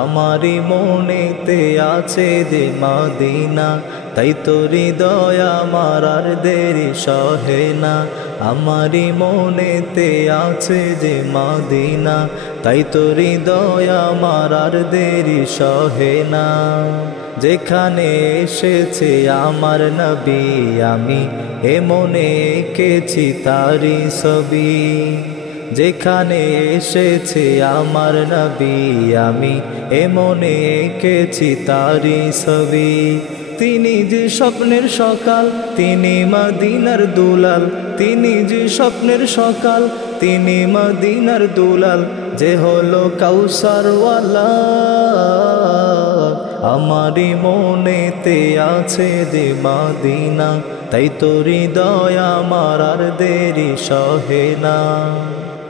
আমারি মনেতে আছে যে মদিনা, তাই তো হৃদয় আমার আর দেরি সহে না। আমারি মনেতে আছে যে মদিনা, তাই তো হৃদয় আমার আর দেরি সহে না। যেখানে এসেছে আমার নবী, আমি এ মনে এঁকেছি তারি ছবি। যেখানে এসেছে আমার নবী, আমি এ মনে এঁকেছি তারি ছবি। তিনি যে স্বপ্নের সকাল, তিনি মদিনার দুলাল। তিনি যে স্বপ্নের সকাল, তিনি মদিনার দুলাল। যে হলো কাউসারওয়ালা, আমারি মনেতে আছে যে মদিনা, তাই তো হৃদয় আমার আর দেরি সহে না।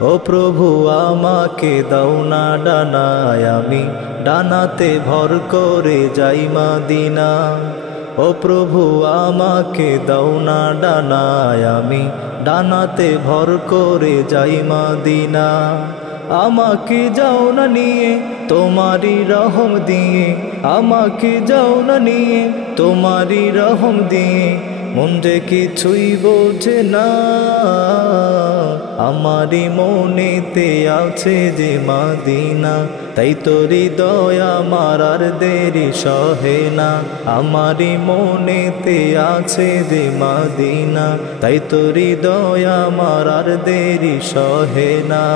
ও প্রভু আমাকে দাও না ডানায়, আমি ডানাতে ভর করে যাই মদিনা। ও প্রভু আমাকে দাও না ডানায়, আমি ডানাতে ভর করে যাই মদিনা। আমাকে যাও না নিয়ে তোমারি রহম দিয়ে, আমাকে যাও না নিয়ে তোমারি রহম দিয়ে। মন যে কিছুই বোঝে না, আমারি মনেতে আছে যে মদিনা, তাই তো হৃদয় আমার আর দেরি সহে না। আমারি মনেতে আছে যে মদিনা, তাই তো হৃদয় আমার আর দেরি সহে না।